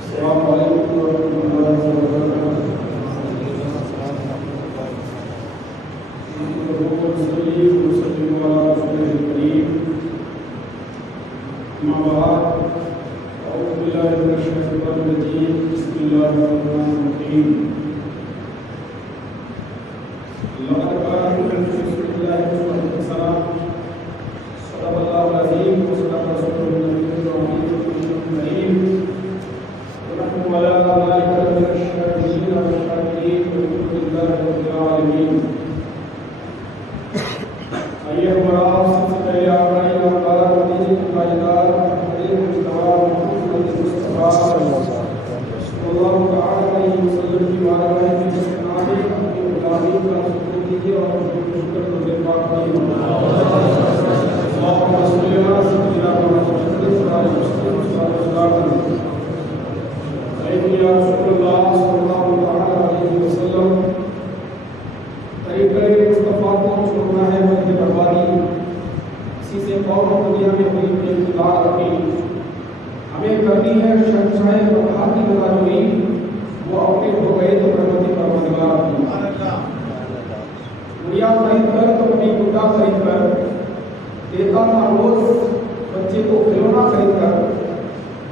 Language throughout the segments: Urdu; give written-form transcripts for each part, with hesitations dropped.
السلام علیکم ورحمۃ اللہ وبرکاتہ۔ ہمیں کرنی ہے شہنشاہ برہات کی مداجوئی، وہ اپنے ہو گئے تو رحمتی پروردگار اپنی گڑیا خرید کر تو اپنی گڈا خرید کر دیتا تھا روز بچے کو کھلونا خرید کر۔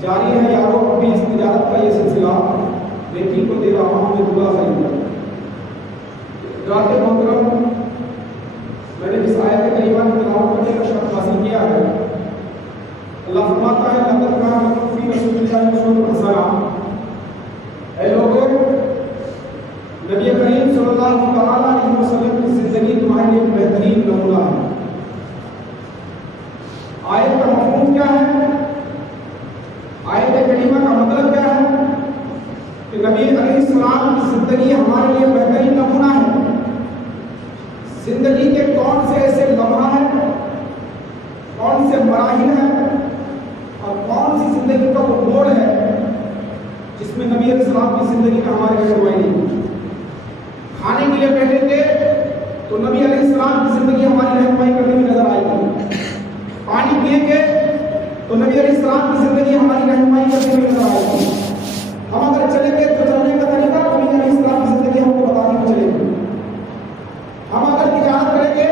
جاری ہے یارو ابھی اس تجارت کا یہ سلسلہ، بیٹی کو دے رہا ہوں میں دلہا خرید کر۔ رات محترم، میں نے اس آیت کریمہ کی تلاوت کرنے کا شرف حاصل کیا ہے۔ اللہ فرماتا ہے لقد کان لکم فی رسول اللہ اسوۃ حسنہ، اے لوگوں نبی کریم صلی اللہ تعالی علیہ وسلم کی زندگی تمہارے لیے بہترین نمونہ ہے۔ آیت کا مفہوم کیا ہے؟ آیت کریمہ کا مطلب کیا ہے؟ کہ نبی علیہ السلام کی زندگی ہمارے لیے بہترین نمونہ ہے۔ زندگی کے کون سے ایسے لمحہ ہیں، کون سے مراحل ہیں اور کون سی زندگی کا وہ موڑ ہے جس میں نبی علیہ السلام کی زندگی کا ہمارے رہنمائی نہیں ہوئی۔ کھانے کے لیے بیٹھے تھے تو نبی علیہ السلام کی زندگی ہماری رہنمائی کرتے ہوئے نظر آئی تھی۔ پانی پئیں گے تو نبی علیہ السلام کی زندگی ہماری رہنمائی کرتے ہوئے نظر آئی تھی۔ ہم اگر چلیں گے تو چلنے کا طریقہ نبی علیہ السلام کی زندگی ہم کو بتاتے ہوئے چلے گی۔ ہم اگر تجارت کریں گے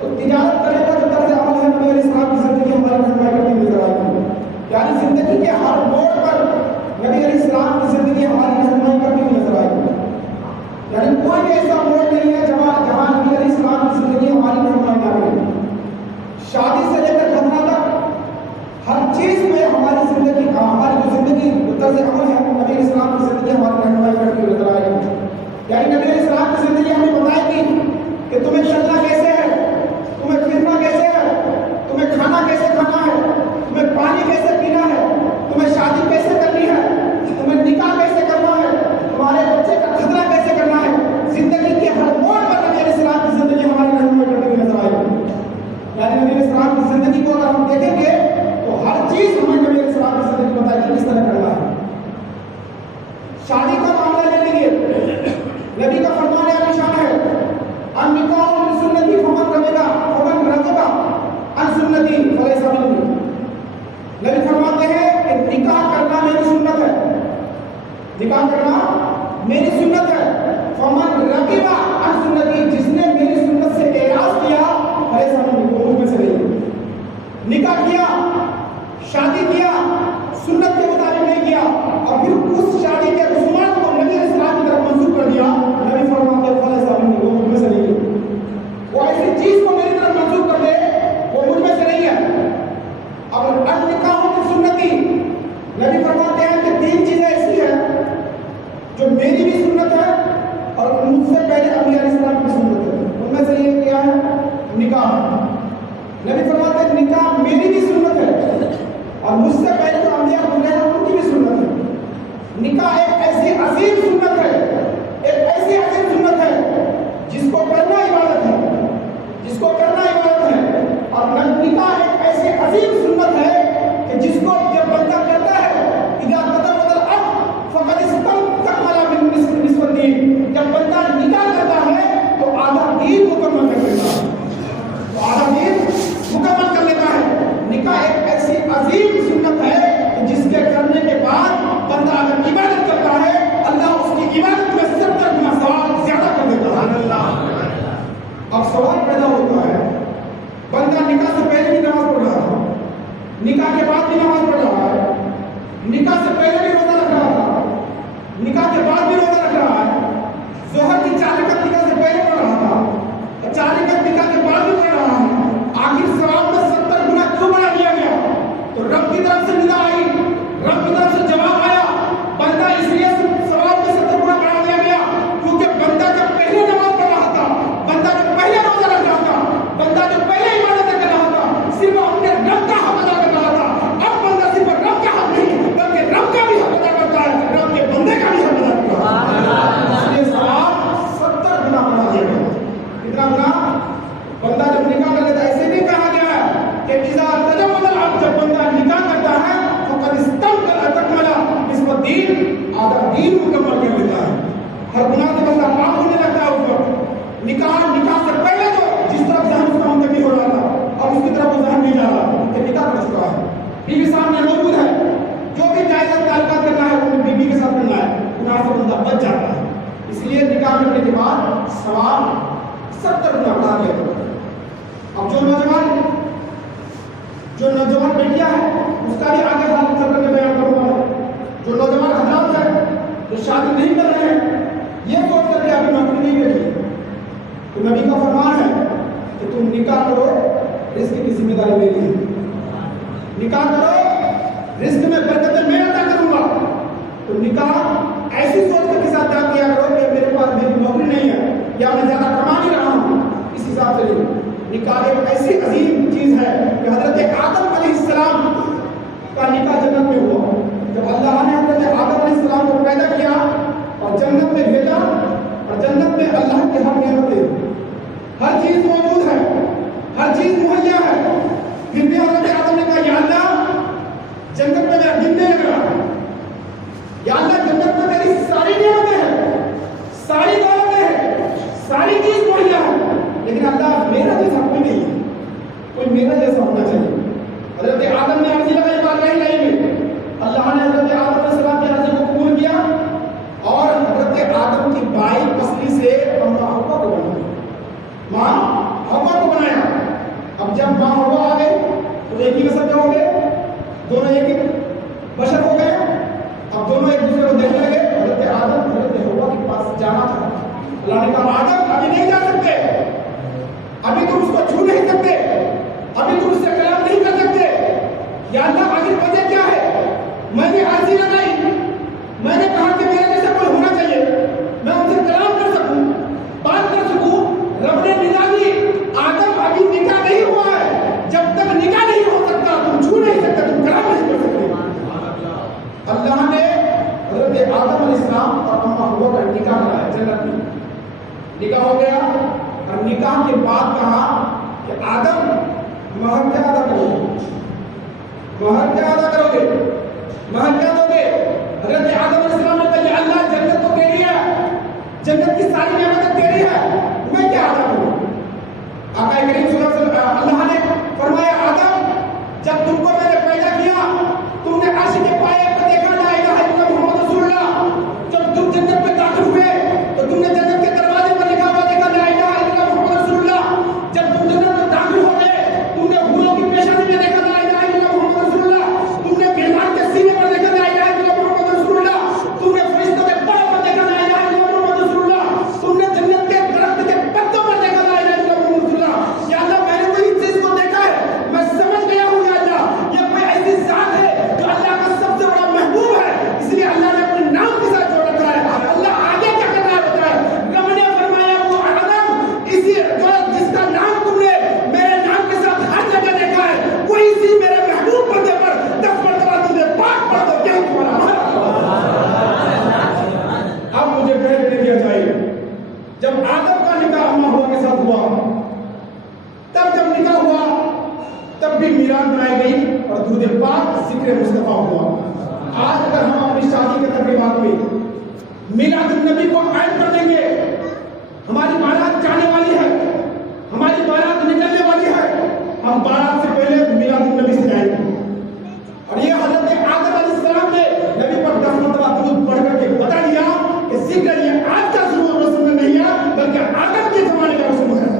تو تجارت کرنے کا جو طرز عمل ہے نبی علیہ السلام کی زندگی ہماری رہنمائی کرتے ہوئے نظر آئی تھی۔ یعنی زندگی کے ہر موڑ پر نبی علیہ السلام کی زندگی ہماری رہنمائی کرتے ہوئے نظر آئی تھی۔ یعنی کوئی ایسا موڑ نہیں ہے جہاں نبی علیہ السلام کی زندگی ہماری رہنمائی نہ کرے۔ شادی سے لے کر ختنہ تک ہر چیز میں ہماری زندگی کا ہماری جو زندگی طرز عمل ہے نبی علیہ السلام کی زندگی ہماری رہنمائی کرتے ہوئے نظر آئے گی۔ یعنی نبی علیہ السلام کی زندگی ہمیں بتائے گی کہ تمہیں چلنا کیسے ہے، تمہیں پھرنا کیسے ہے، تمہیں کھانا کیسے کھانا ہے، تمہیں پانی کیسے پینا ہے، تمہیں شادی کیسے کرنی ہے، تمہیں نکاح کیسے کرنا ہے، تمہارے بچے کا ختنہ کیسے کرنا ہے۔ زندگی کے ہر موڑ پر نبی علیہ السلام کی زندگی ہماری رہنمائی کرتے ہوئے نظر آئے گی۔ یعنی نبی علیہ السلام کی زندگی کو اگر ہم دیکھیں گے تو ہر چیز ہمیں نبی علیہ السلام کی زندگی بتائے گی کس طرح کرنا ہے۔ شادی کا معاملہ لے لیجیے، نبی کا فرمان عالیشان ہے النکاح من سنتی فمن رغب عن سنتی فلیس منی۔ نبی فرماتے ہیں کہ نکاح کرنا میری سنت ہے، نکاح کرنا میری سنت ہے۔ فمن رغب عن سنتی، جس نے میری سنت سے اعراض کیا فلیس منی، وہ مجھ میں سے نہیں۔ نکاح کیا، شادی کیا، سنت کے مطابق نہیں کیا اور پھر اس شادی کے رسومات کو نبی علیہ السلام کی طرف منسوخ کر دیا، نبی فرماتے ہیں فلیس منی، وہ مجھ میں سے نہیں ہے۔ وہ ایسی چیز کو میری طرف منسوخ کر دے وہ مجھ میں سے نہیں ہے۔ اب النکاح من سنتی، نبی فرماتے ہیں کہ تین چیزیں ایسی ہیں جو میری بھی سنت ہے اور مجھ سے پہلے انبیاء علیہ السلام کی سنت ہے۔ ان میں سے یہ کیا ہے؟ نکاح۔ نبی فرماتے ہیں نکاح میری بھی سنت ہے اور مجھ سے پہلے جو انبیاء گزرے ہیں ان کی بھی سنت ہے۔ نکاح ایک ایسی عظیم سنت ہے، ایک ایسی عظیم سنت ہے جس کو کرنا عبادت ہے، جس کو کرنا عبادت ہے۔ اور نکاح ایک ایسی عظیم سنت ہے کہ جس کو جب بندہ کرتا ہے اذا تزوج العبد فقد استكمل من نصف الدين، جب بندہ نکاح کرتا ہے تو آدھا دین مکمل کر لیتا ہے، تو آدھا دین مکمل کر لیتا ہے۔ نکاح کے بعد بھی نماز پڑھ رہا ہے، نکاح سے پہلے بھی روزہ رکھ رہا تھا، نکاح کے بعد بھی روزہ رکھ رہا ہے، ظہر کی 4 رکعت نکاح سے پہلے پڑھ رہا تھا، 4 رکعت نکاح کے بعد بھی پڑھ رہا ہے، آخر ثواب میں 70 گنا کیوں بڑھا دیا گیا؟ تو رب کی طرف سے ندا آئی، رب کی طرف سے جواب آیا، بندہ اس لیے ثواب میں 70 گنا بڑھا دیا گیا کیونکہ بندہ جب پہلے نماز پڑھ رہا تھا، بندہ جب پہلے روزہ رکھ رہا تھا، بندہ جب پہلے عبادت کر رہا تھا، صرف اپنے رب کا حق ادا کر رہا تھا، اب بندہ صرف رب کا حق نہیں بلکہ رب کا بھی حق ادا کرتا ہے، رب کے بندے کا بھی حق ادا کرتا ہے، اس لیے ثواب 70 گنا بڑھا دیا گیا۔ کتنا گنا؟ بندہ جب نکاح کر لیتا ہے، ایسے بھی کہا گیا ہے کہ اذا تزوج العبد، جب بندہ نکاح کرتا ہے فقد استكمل نصف الدین، آدھا دین مکمل کر لیتا ہے، ہر گناہ سے بندہ پاک ہونے لگتا ہے۔ اس وقت نکاح سے پہلے تو جس طرف ذہن اس کا منتقل ہو رہا تھا اب اس کی طرف وہ ذہن نہیں جا رہا کہ نکاح کر چکا ہے، بیوی سامنے موجود ہے، جو بھی جائز تعلقات کرنا ہے وہ بیوی کے ساتھ کرنا ہے، گناہ سے بندہ بچ جاتا ہے۔ اس لیے نکاح کرنے کے بعد ثواب 70 گنا بڑھا دیا گیا۔ اب جو نوجوان بیٹیاں ہیں اس کا بھی آگے حال چل کر کے بیان کروں گا۔ جو نوجوان حضرات ہیں جو شادی نہیں کر رہے ہیں، یہ سوچ کر کے ابھی نوکری نہیں بیٹھی تو نبی کا فرمان ہے کہ تم نکاح کرو، رزق کی ذمہ داری میری ہے، نکاح کرو، رزق میں برکتیں میں عطا کروں گا۔ تو نکاح ایسی سوچ کے ساتھ جان کیا کرو کہ میرے پاس میری نوکری نہیں ہے یا میں زیادہ کما نہیں رہا ہوں، اس حساب سے نہیں۔ نکاح ایک ایسی عظیم چیز ہے کہ حضرت آدم علیہ السلام کا نکاح جنت میں ہوا۔ جب اللہ نے حضرت آدم علیہ السلام کو پیدا کیا اور جنت میں بھیجا، اور جنت میں اللہ کے ہر نعمتیں، ہر چیز موجود ہے، ہر چیز مہیا ہے، پھر بھی حضرت آدم نے کہا یا اللہ جنت میں میرا دل نہیں لگ رہا، یا اللہ جنت میں میری ساری نعمتیں ہیں، ساری دولتیں ہیں، ساری چیز مہیا ہے، لیکن اللہ میرا جیسا کوئی نہیں ہے، کوئی میرا جیسا ہونا چاہیے۔ حضرت آدم نے عرضی لگائی بارگاہ الہی میں، اللہ نے حضرت آدم علیہ السلام کی عرضی کو قبول کیا اور حضرت آدم کی بائی پسلی سے اماں حوا کو بنایا، ماں حوا کو بنایا۔ اب جب ماں حوا آ گئی تو ایک ہی نسل کے ہو گئے، دونوں ایک ہی بشر ہو گئے، اب دونوں ایک دوسرے کو دیکھنے لگے۔ حضرت آدم حضرت حوا کے پاس جانا تھا، اللہ نے کہا آدم ابھی نہیں جا سکتے، ابھی تم اس کو چھو نہیں سکتے، ابھی تم اس سے کلام نہیں کر سکتے۔ یا اللہ آخر وجہ کیا ہے؟ میں نے عرضی لگائی، میں نے کہا کہ میرے جیسا کوئی ہونا چاہیے، میں ان سے کلام کر سکوں، بات کر سکوں۔ رب نے ندا دی، آدم ابھی نکاح نہیں ہوا ہے، جب تک نکاح نہیں ہو سکتا تم چھو نہیں سکتے، تم کلام نہیں کر سکتے۔ اللہ نے حضرت آدم علیہ السلام اور اماں حوا کا نکاح کرایا، جنت میں نکاح ہو گیا۔ اور نکاح کے بعد کہا کہ آدم مہر کیا ادا کرو گے؟ مہر کیا ادا کرو گے؟ مہر کیا دو گے؟ حضرت آدم علیہ السلام نے کہا اللہ جنت تو تیری ہے، جنت کی ساری نعمتیں تیری ہے، میں کیا ادا کروں؟ آقا کریم صلی اللہ علیہ وسلم اللہ نے فرمایا آدم جب تم کو میں نے پیدا کیا تم نے عرش کے پائے پر دیکھا لا الہ الا اللہ محمد رسول اللہ، جب تم جنت میں داخل ہوئے تو تم نے جنت کے دروازے پر لکھا ہوا دیکھا لا الہ الا اللہ محمد رسول اللہ، جب تم جنت میں داخل ہو گئے تم نے حوروں کی پیشانی میں دیکھا لا الہ الا اللہ محمد رسول اللہ، تم نے میدان کے سینے پر دیکھا لا الہ الا اللہ محمد رسول اللہ، تم نے فرشتوں کے پروں پر دیکھا لا الہ الا اللہ محمد رسول اللہ، تم نے جنت کے درخت کے پتوں پر دیکھا لا الہ الا اللہ محمد رسول اللہ۔ یا اللہ میں نے تو اس چیز کو دیکھا ہے، میں سمجھ گیا ہوں یا اللہ یہ کوئی ایسی ذات ہے جو اللہ کا سب سے بڑا محبوب ہے، اس لیے اللہ نے اپنے نام کے ساتھ جوڑ رکھا ہے۔ اللہ آگے کیا کر رہا ہے بتائیں؟ رب نے فرمایا وہ آدم اسی جس کا نام تم نے میرے نام کے ساتھ ہر جگہ دیکھا ہے، وہی اسی میرے محبوب بندے پر 10 مرتبہ تم نے پاک پڑھ دو، کیا تمہارا اب مجھے کہہ دیا چاہیے جب آدم کا نکاح اماں ہوا کے ساتھ ہوا، تب جب نکاح ہوا تب بھی میراث بنائی گئی اور دودھ پاک ذکر مصطفیٰ ہوا۔ آج اگر ہم اپنی شادی کے تقریبات میں میلاد النبی کو عائد کر دیں گے، ہماری بارات جانے والی ہے، ہماری بارات نکلنے والی ہے، ہم بارات سے پہلے میلاد النبی سے جائیں گے۔ اور یہ حضرت آدم علیہ السلام نے نبی پر 10 مرتبہ درود پڑھ کر کے بتا دیا کہ ذکر یہ آج کا رسم میں نہیں ہے بلکہ آدم کے زمانے کا رسم ہے،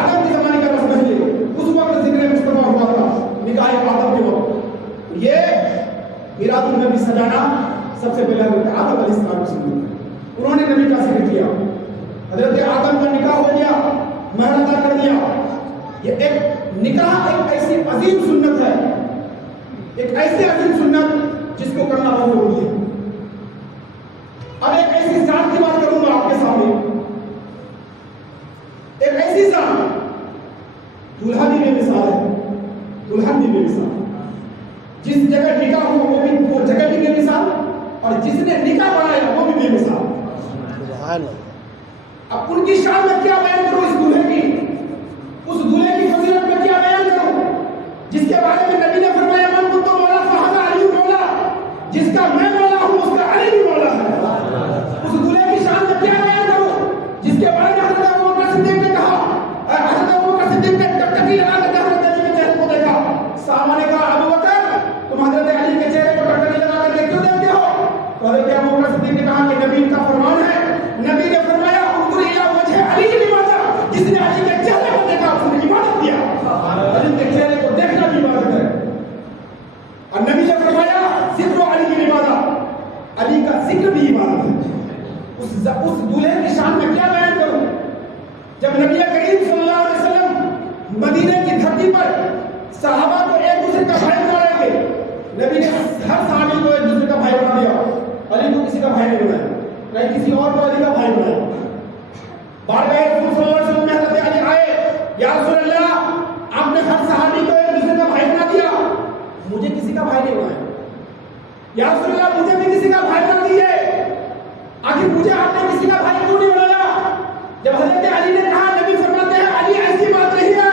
آدم کے زمانے کا رسم ہے۔ اس وقت ذکر مصطفیٰ ہوا تھا نکاح آدم کے وقت۔ یہ میلاد النبی سجانا سب سے پہلے حضرت آدم علیہ السلام کی سنت ہے. انہوں نے نبی کا ذکر کیا, حضرت آدم کا نکاح ہو گیا, مہر ادا کر دیا. یہ ایک نکاح ایک ایسی عظیم سنت ہے, ایک ایسی عظیم سنت جس کو کرنا بہت ضروری ہے. اب ایک ایسی ذات کی بات کروں گا آپ کے سامنے, ایک ایسی ذات, دلہا بھی بے مثال ہے, دلہن بھی بے مثال, جس جگہ نکاح ہوا وہ جگہ بھی بے مثال, اور جس نے نکاح بنایا وہ بھی بے مثال. اب ان کی شان میں کیا بیان کروں, اس دلہے کی, اس دلہے کی فضیلت میں کیا بیان کروں, جس کے بارے میں نبی نے فرمایا من کنت مولا فہذا علی مولا, جس کا میں مولا ہوں اس کا علی بھی مولا ہے. اس دلہے کی شان میں کیا بیان کروں, جس کے بارے میں حضرت ابوبکر صدیق نے کہا, حضرت ابوبکر صدیق نے ٹکٹکی لگا کر حضرت علی کے چہرے کو دیکھا. صحابہ نے کہا ابوبکر تم حضرت علی کے چہرے کو ٹکٹکی لگا کر کیوں دیکھتے ہو؟ تو حضرت ابوبکر صدیق نے کہا کہ نبی کا فرمان ہے. نبی نے فرمایا انظر الی وجہ علی لماذا, جس نے علی کے چہرے کو دیکھا اس نے عبادت کیا. علی کے چہرے کو دیکھنا بھی عبادت ہے. اور نبی نے فرمایا ذکر علی لماذا, علی کا ذکر بھی عبادت ہے. اس دولہے کی شان میں کیا بیان کروں. جب نبی کریم صلی اللہ علیہ وسلم مدینے کی دھرتی پر صحابہ کو ایک دوسرے کا بھائی بنا رہے تھے, نبی نے ہر صحابی کو ایک دوسرے کا بھائی بنا دیا. علی کو کسی کا بھائی نہیں بنایا, نہ کسی اور کو علی کا بھائی بنایا. بار گئے رسول صلی اللہ علیہ وسلم میں حضرت علی آئے, یا رسول اللہ آپ نے ہر صحابی کو ایک دوسرے کا بھائی بنا دیا, مجھے کسی کا بھائی نہیں بنایا. یا رسول اللہ مجھے بھی کسی کا بھائی بنا دیے, آخر مجھے آپ نے کسی کا بھائی کیوں نہیں بنایا؟ جب حضرت علی نے کہا, نبی فرماتے ہیں علی ایسی بات نہیں ہے,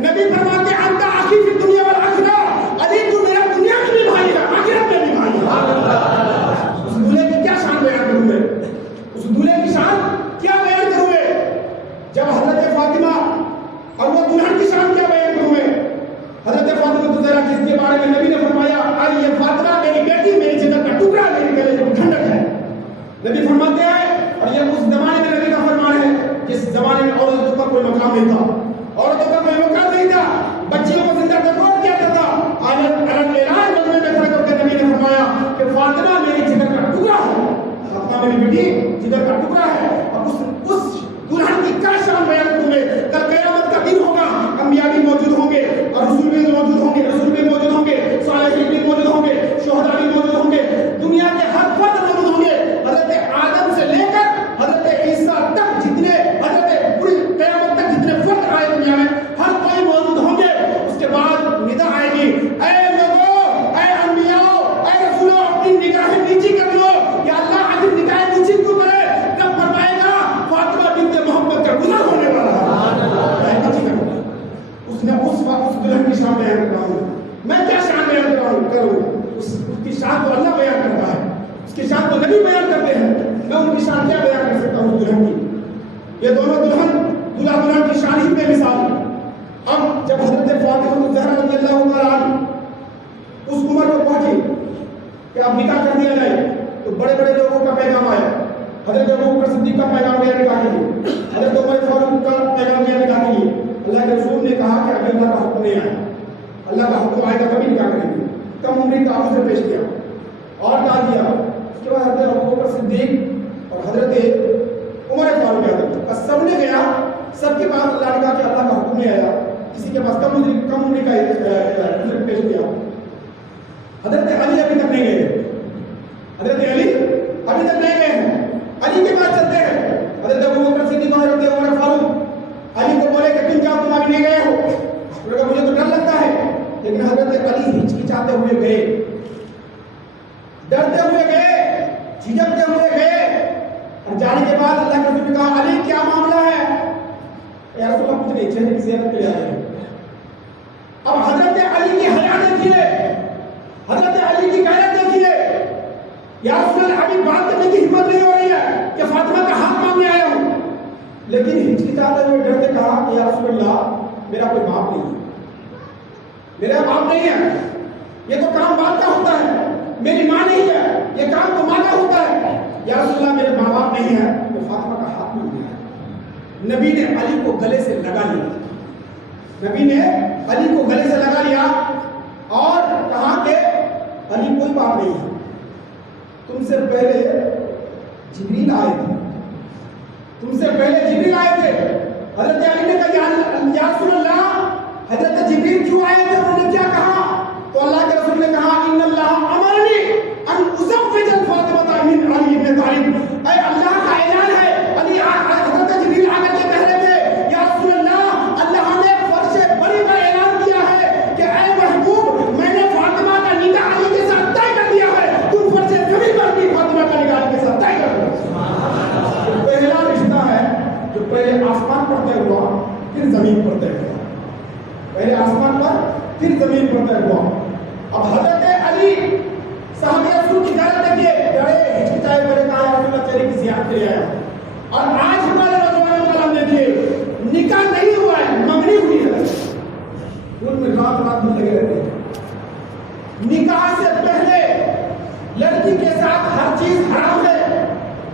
نبی فرماتے ہیں انت اخی فی الدنیا والآخرہ, علی تو میرا دنیا میں بھی بھائی ہے آخرت میں بھی بھائی ہے. اس دولہے کی کیا شان بیان کروں میں, اس دولہے کی شان کیا بیان کروں میں. جب حضرت فاطمہ اور وہ دلہن کی شان کیا بیان کروں میں. حضرت فاطمہ تو ذرا جس کے بارے میں نبی نے فرمایا علی یہ فاطمہ میری بیٹی, میری جگر کا ٹکڑا, میری گلے میں ٹھنڈک ہے. نبی فرماتے ہیں, اور یہ اس زمانے میں نبی کا فرمان ہے جس زمانے میں عورتوں کا کوئی مقام نہیں تھا, عورتوں کا کوئی مقام نہیں تھا, بچیوں کو زندہ کر روک کیا جاتا تھا. اعلان مجمع میں کھڑے ہو کے نبی نے فرمایا کہ فاطمہ میری جگر کا ٹکڑا ہے, فاطمہ میری بیٹی جگر کا ٹکڑا ہے. اب اس دلہن کی کیا شان بیان کروں میں. کل قیامت کا دن ہوگا, انبیاء بھی موجود ہوں گے, اور رسول بھی موجود ہوں گے, رسول بھی موجود ہوں گے, صالحین بھی موجود ہوں گے, شہداء بھی موجود ہوں گے, دنیا کے ہر فرد موجود ہوں گے. حضرت آدم سے لے کر حضرت عیسیٰ تک جتنے, حضرت پوری قیامت تک جتنے فرد آئے دنیا میں ہر کوئی موجود ہوں گے. اس کے بعد ندا آئے گی, اے لوگوں, اے انبیاء, اے رسولوں, اپنی نگاہیں نیچی کر لو. یا اللہ آج نگاہیں نیچی کیوں کرے؟ رب فرمائے گا فاطمہ بنت محمد کا گزر ہونے والا ہے. اس نے اس دلہن کی شان بیان کر رہا ہوں میں. کیا شان بیان کر رہا ہوں کروں, اس کی شان کو اللہ بیان کرتا ہے, اس کی شان کو نبی بیان کرتے ہیں. میں ان کی شان کیا بیان کر سکتا ہوں دلہن کی. یہ دونوں دلہن, دلہا دلہن کی شان ہی بے مثال. اب جب حضرت فاطمہ الزہرا رضی اللہ تعالیٰ عنہ اس عمر کو پہنچی کہ اب نکاح کر دیا جائے, تو بڑے بڑے لوگوں کا پیغام آیا. حضرت ابوبکر صدیق کا پیغام گیا نکاح کے لیے, حضرت عمر فاروق کا پیغام گیا نکاح کے لیے. اللہ کے رسول نے کہا کہ ابھی اللہ کا حکم نہیں آیا, اللہ کا حکم آئے گا کبھی نکاح کریں گے. کم عمری تعاون سے پیش کیا اور ڈال دیا. اس کے بعد حضرت ابوبکر صدیق اور حضرت عمر فاروق اعظم سب نے گیا, سب کے بعد اللہ نے کہا کہ اللہ کا حکم نہیں آیا, کسی کے پاس کم عمری کا عذر پیش کیا. حضرت علی ابھی تک نہیں گئے, حضرت علی ابھی تک نہیں گئے ہیں. علی کے پاس چلتے ہیں. حضرت ابوبکر صدیق اور حضرت عمر فاروق علی کو بولے کہ تم کیا تم ابھی نہیں گئے ہو؟ انہوں نے کہا مجھے تو ڈر لگتا ہے. لیکن حضرت علی ہچکچاتے ہوئے گئے, ڈرتے ہوئے گئے, جھجکتے ہوئے گئے. اور جانے کے بعد اللہ کے رسول نے کہا علی کیا معاملہ ہے؟ یا رسول اللہ کچھ نہیں, چہرے کی زیارت کے لیے آئے ہیں. اب حضرت علی کی حیا دیکھیے, حضرت علی کی غیرت دیکھیے. یا رسول اللہ ابھی بات کرنے کی ہمت نہیں ہو رہی ہے کہ فاطمہ کا ہاتھ مانگنے آیا ہوں, لیکن ہچکچاتے ہوئے ڈرتے کہا کہ یا رسول اللہ میرا کوئی باپ نہیں ہے, میرا باپ نہیں ہے, یہ تو کام باپ کا ہوتا ہے, میری ماں نہیں ہے, یہ کام تو ماں کا ہوتا ہے. یا رسول اللہ میرے ماں باپ نہیں ہے. تو فاطمہ کا ہاتھ مانگ لیا. نبی نے علی کو گلے سے لگا لیا, نبی نے علی کو گلے سے لگا لیا اور کہا کہ علی کوئی بات نہیں ہے، تم سے پہلے جبریل آئے تھے، تم سے پہلے جبریل آئے تھے۔ حضرت علی نے کہا یا رسول اللہ حضرت جبریل کیوں آئے تھے، انہوں نے کیا کہا؟ تو اللہ کے رسول نے کہا ان اللہ امرنی ان ازوج فاطمہ من علی بن طالب، اے اللہ کا اعلان ہے، علی حضرت جبریل آ کر کے کہہ رہے تھے یا رسول اللہ اللہ نے فرش بری کا اعلان کیا ہے کہ اے محبوب میں نے فاطمہ کا نکاح علی کے ساتھ طے کر دیا ہے، تم فرش کبھی پر بھی فاطمہ کا نکاح علی کے ساتھ طے کر دو۔ پہلا رشتہ ہے جو پہلے آسمان پر طے ہوا پھر زمین پر طے ہوا، پہلے آسمان پر پھر زمین پر طے ہوا۔ اب حضرت علی صاحب رسول کی زیارت دیکھیے، بڑے ہچکچائے پڑے کہا یا رسول اللہ تیری کی زیارت کے لیے آیا، اور آج ہمارے نوجوانوں کا ہم دیکھیے نکاح نہیں ہوا ہے، منگنی ہوئی ہے، ان میں رات رات میں لگے رہتے ہیں۔ نکاح سے پہلے لڑکی کے ساتھ ہر چیز حرام ہے،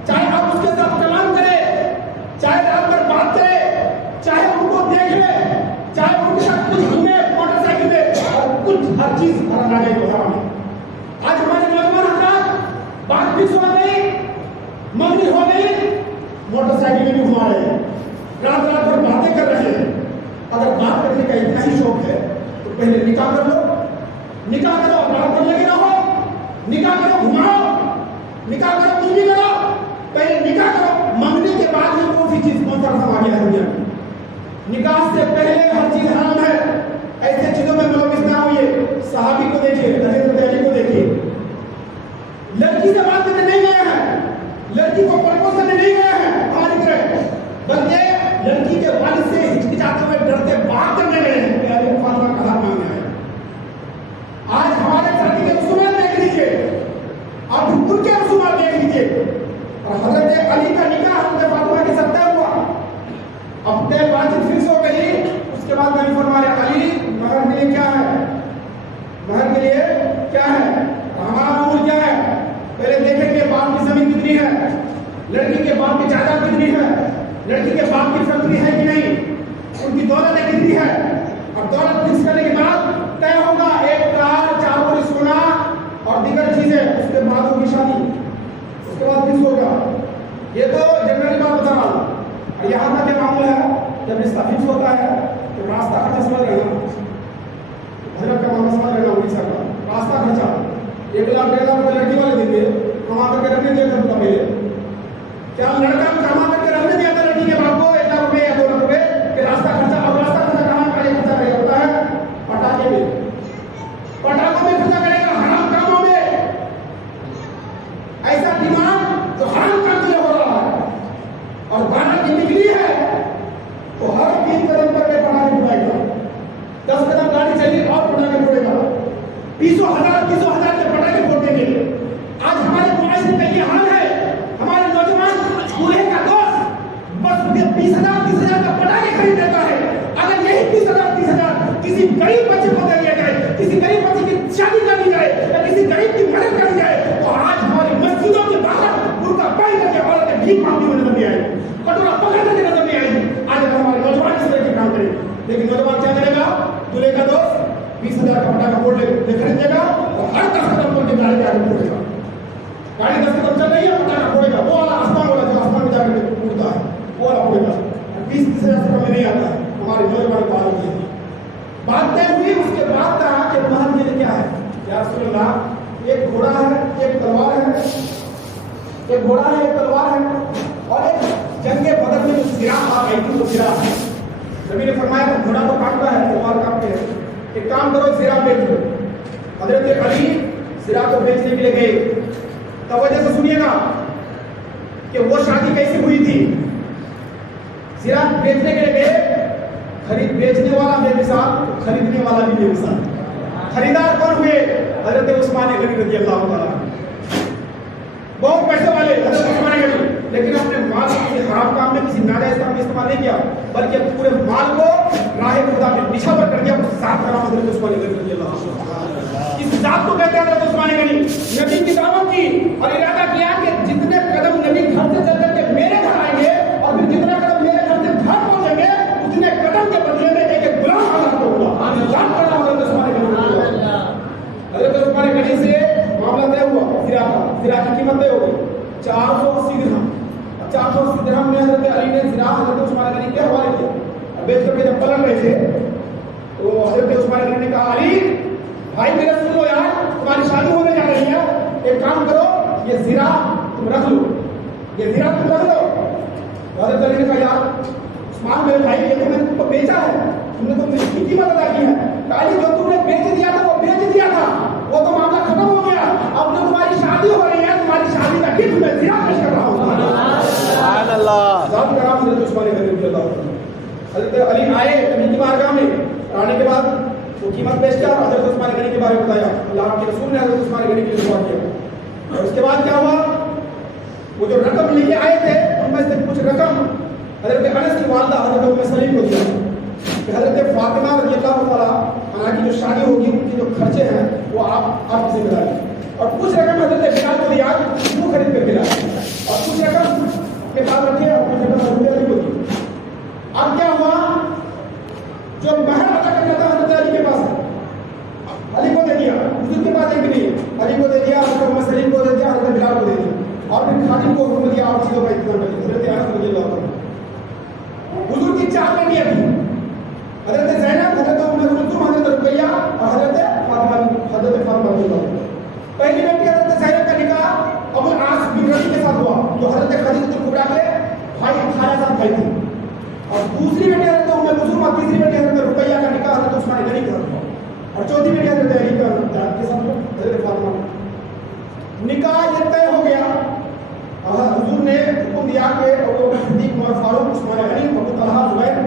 چاہے آپ اس کے ساتھ کلام کرے، چاہے رات بھر بات کرے، چاہے ان کو دیکھے، چاہے ان کے ساتھ کچھ گھومے موٹر سائیکل پہ، اور کچھ ہر چیز حرام آنے کو حرام ہے۔ آج ہمارے نوجوان حضرات بات بھی سو گئی، منگنی ہو گئی، موٹر سائیکل میں بھی گھما رہے ہیں، رات رات بھر باتیں کر رہے ہیں۔ اگر بات کرنے کا اتنا ہی شوق ہے تو پہلے نکاح کر لو، نکاح کرو، رات بھر لگے رہو، نکاح کرو، گھماؤ، نکاح کرو، کچھ بھی کرو، پہلے نکاح کرو، منگنی کے بعد میں کون سی چیز کون سا رسم آ گیا ہے دنیا میں۔ نکاح سے پہلے ہر چیز حرام ہے، ایسے چیزوں میں ملوث نہ ہوئیے۔ صحابی کو دیکھیے، حضرت علی کو دیکھیے، لڑکی سے بات کرنے نہیں گئے ہیں، لڑکی کو پرپوز کرنے نہیں گئے ہیں ہماری طرح، بلکہ لڑکی کے والد سے ہچکچاتے ہوئے ڈرتے بات کرنے گئے ہیں کہ علی فاطمہ کا ہاتھ مانگنے آئے۔ آج ہمارے شادی کے رسومات دیکھ لیجیے، آپ ان کے رسومات دیکھ لیجیے، اور حضرت علی کا نکاح حضرت فاطمہ کے ساتھ طے ہوا، اب طے بات چیت فکس ہو گئی، اس کے بعد نبی فرما رہے علی مہر کے لیے کیا ہے، مہر کے لیے کیا ہے، ہمارا معمول کیا ہے، پہلے دیکھیں کہ باپ کی زمین کتنی ہے، لڑکی کے باپ کی جائیداد کتنی ہے، لڑکی کے باپ کی فیکٹری ہے کہ نہیں، ان کی دولت کتنی ہے، اور دولت فکس کرنے کے بعد طے ہوگا 1 کار 4 بوری سونا اور دیگر چیزیں، اس کے بعد ہوگی شادی، اس کے بعد فکس ہوگا۔ یہ تو جنرلی بات بتا رہا ہوں، اور یہاں تک یہ معمول ہے جب رشتہ فکس ہوتا ہے تو راستہ خرچہ سمجھ رہے ہیں، حضرت کا معاملہ سمجھ رہے ہیں، اڑیسہ کا راستہ خرچہ 1 لاکھ 1.5 لاکھ روپے لڑکی والے دیں گے، کما کر کے رکھنے دیا تھا پہلے، کیا لڑکا کما کر کے رکھنے دیا تھا لڑکی کے باپ کو 1 لاکھ روپے یا 2 لاکھ روپے کہ راستہ خرچہ، اور راستہ خرچہ کہاں کا یہ خرچہ کرے ہوتا ہے، پٹاخے میں، پٹاخوں میں خرچہ کرے گا، حرام کاموں میں، ایسا دماغ جو حرام کام میں ہو رہا ہے، اور 12 کی نکلی ہے تو ہر 3 قدم پر کے پٹاخے اڑائے گا، 10 قدم گاڑی چلی اور پٹاخے اڑے گا، 20,000 کے پٹاخے پھوڑیں گے۔ آج ہمارے معاشرے کا یہ حال ہے، ہمارے نوجوان دولہے کا دوست بس 20,000 کا پٹاخے خرید لیتا ہے۔ اگر یہی 20,000 کسی غریب بچے کو دے دیا جائے، کسی غریب بچے کی شادی کر دی جائے یا کسی غریب کی مدد کر دی جائے تو آج ہماری مسجدوں کے باہر برقع پہن کر کے عورتیں بھیک مانگتی ہوئی نظر نہیں آئیں گی، کٹورا پکڑ کر کے نظر نہیں آئیں گی۔ آج اگر ہمارے نوجوان اس طرح کے کام کریں، لیکن نوجوان کیا کرے گا، دولہے کا دوست 20,000 کا پٹاخہ پھوڑ خرید لے گا اور ہر 10 قدم پر کے گاڑی کے آگے پھوڑے گا، گاڑی 10 قدم چل رہی ہے پٹاخہ پھوڑے گا، وہ والا آسمان والا جو آسمان میں جا کر اڑتا ہے وہ والا پھوڑے گا، 20,000 سے کم میں نہیں آتا ہے۔ ہمارے نوجوان کو عادت ہے، بات طے ہوئی، اس کے بعد کہا کہ مہر کے لیے کیا ہے، یا رسول اللہ 1 گھوڑا ہے 1 تلوار ہے، 1 گھوڑا ہے 1 تلوار ہے، اور ایک جنگ بدر میں جو سرا آ گئی تھی وہ سرا ہے۔ نبی نے فرمایا کہ گھوڑا تو کاٹتا ہے تلوار کاٹتے ہیں، ایک کام کرو سرا بیچ دو۔ حضرت علی سرا کو بیچنے کے لیے گئے، توجہ سے سنیے گا کہ وہ شادی کیسی ہوئی تھی۔ سرا بیچنے کے لیے گئے، بیچنے والا بے مثال، خریدنے والا بھی بے مثال۔ خریدار کون ہوئے؟ حضرت عثمان غنی رضی اللہ تعالیٰ، بہت پیسے والے حضرت عثمان غنی، لیکن اپنے مال کو کسی حرام کام میں کسی ناجائز کام میں استعمال نہیں کیا، بلکہ پورے مال کو راہ خدا میں نشاور کر دیا، اس ذات کا نام حضرت عثمان غنی رضی اللہ تعالیٰ۔ اس ذات کو کہتے ہیں حضرت عثمان غنی، نبی کی دعوت کی اور ارادہ کیا کہ جتنے قدم نبی گھر سے چل کر کے میرے گھر آئیں گے اور پھر جتنا قدم میرے گھر سے گھر پہنچیں گے اتنے قدم کے بدلے میں ایک غلام آزاد ہوگا۔ ذات کا نام حضرت عثمان غنی، حضرت عثمان غنی سے زرا کا، زرا کی قیمت طے ہو گئی 480 درہم. 480 درہم میں حضرت علی نے زرا حضرت عثمان غنی کے حوالے کیا. بیچ کر کے جب پلٹ رہے تھے تو حضرت عثمان غنی نے کہا علی بھائی میرے سن لو یار، تمہاری شادی ہونے جا رہی ہے، ایک کام کرو یہ زرا تم رکھ لو، یہ زرا تم رکھ لو. حضرت علی نے کہا یار عثمان میرے بھائی یہ تو میں نے تم کو بیچا ہے، تم نے تو اس کی قیمت ادا کی ہے. کہا جو تم نے بیچ دیا تھا وہ بیچ دیا تھا، وہ تو معاملہ ختم ہو گیا، اب جو تمہاری شادی ہو رہی ہے تمہاری شادی کا گفٹ میں زرا پیش کر رہا ہوں. سبحان اللہ. ذات کا نام حضرت عثمان غنی رضی اللہ عنہ. حضرت علی آئے نبی کی بارگاہ میں، آنے کے بعد وہ قیمت پیش کیا، حضرت عثمان غنی کے بارے میں بتایا. اللہ کے رسول نے حضرت عثمان غنی کے لیے دعا کیا. اور اس کے بعد کیا ہوا، وہ جو رقم لے کے آئے تھے ان میں سے کچھ رقم حضرت انس کی والدہ حضرت ام سلیم کو دیا کہ حضرت فاطمہ رضی اللہ تعالیٰ عنہ کی جو شادی ہوگی ان کے جو خرچے ہیں وہ آپ کی ذمہ داری. اور کچھ رقم حضرت بلال کو دیا وہ خرید کر دلا، اور کچھ رقم کے پاس رکھے اور کچھ رقم حضرت علی کو دی. اب کیا ہوا، جو مہر ادا کرنا تھا حضرت علی کے پاس علی کو دے دیا، حضور کے پاس ایک نہیں، علی کو دے دیا، حضرت ام سلیم کو دے دیا، حضرت بلال کو دے دیا، اور پھر خادم کو حکم دیا اور چیزوں کا انتظام کر دیا. حضرت انس رضی اللہ عنہ حضور کی 4 بیٹیاں تھیں، حضرت زینب، حضرت ام کلثوم، حضرت رقیہ اور حضرت فاطمہ رضی اللہ عنہ. پہلی بیٹی حضرت زینب کا نکاح ابو العاص بن ربیع کے ساتھ ہوا جو حضرت خدیجہ کبریٰ کے بھائی خالہ صاحب بھائی تھے. اور دوسری بیٹی حضرت ام کلثوم اور تیسری بیٹی حضرت رقیہ کا نکاح حضرت عثمان غنی کے ساتھ ہوا. اور چوتھی بیٹی حضرت علی کے ساتھ ہوا، حضرت فاطمہ. نکاح یہ طے ہو گیا، حضور نے حکم دیا کہ ابو بکر صدیق، عمر فاروق، عثمان غنی، ابو طلحہ، زبیر